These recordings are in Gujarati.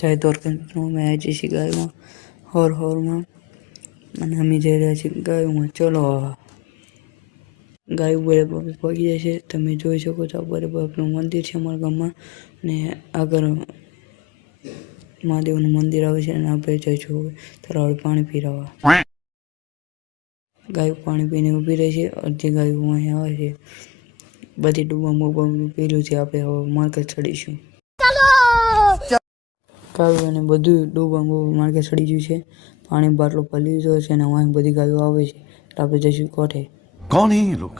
જય દ્વારકા મેં આવી છીએ ગાયમાં હોરમાં અને અમે જઈ રહ્યા છીએ ગાયોમાં. ચલો ગાય બરાબર પગી જાય છે. તમે જોઈ શકો છો બરાબરનું મંદિર છે અમારા ગામમાં ને આગળ મહાદેવનું મંદિર આવે છે અને આપણે જઈશું તળાવડે પાણી પીરાવા. ગાયો પાણી પીને ઊભી રહી છે. અડધી ગાયો અહીંયા આવે છે. બધી ડૂબા પીલું છે. આપણે હવે માર્કેટ ચડીશું. ગાયો અને બધું ડૂબા માર્કેટ ચડી ગયું છે. પાણી બાટલો ભરી લીધો છે અને અહીં બધી ગાયો આવે છે. આપણે જઈશું કોઠે. कौन है ये लोग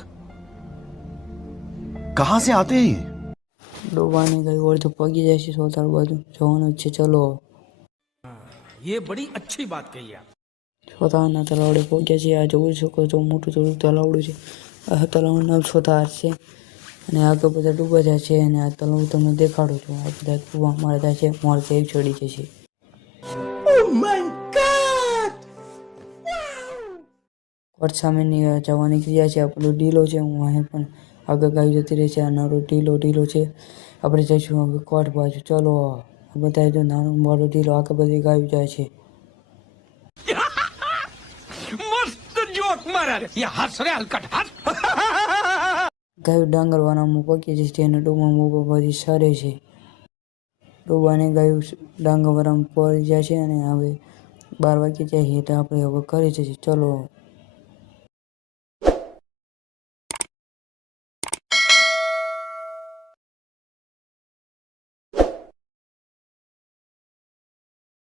कहां से आते हैं ये ડોબાની ગાયો અડધો પગી જાય છે. સોતાર બાજુ જવાનું છે. ચલો ये बड़ी अच्छी बात कही आप. સોતારના તલાવડે પહોંચ્યા છે. આ જોઈ શકો છો મોટું થોડું તલાવડું છે. આ તલાવનું નામ સોતાર છે અને આગળ બધા ડૂબા જાય છે અને આ તલાવ તમને દેખાડું છું. આ બધા ડૂબા મારા જાય છે. મોર કેવી ચડી જશે. કોટ સામેની જવા નીકળી જાય છે. આપણો ઢીલો છે. હું અહીં પણ આગળ ગાય જતી રહી છે. આ નાનો ઢીલો છે. આપણે જઈશું હવે કોટ બાજુ. ચલો બધા જો નાનો મોટો ઢીલો આગળ બધી ગાયો જાય છે. मस्त जोक मारा रे. ये हंस रे हलकट हंस. ગાયો ડાંગરવાનામાં પકી છે. તેને ડોબામાં બધી સરે છે. ડોબાને ગાયો ડાંગરવાળામાં પડી જાય છે અને હવે 12 વાગી જાય છે એટલે આપણે હવે ઘરે જઈએ. ચલો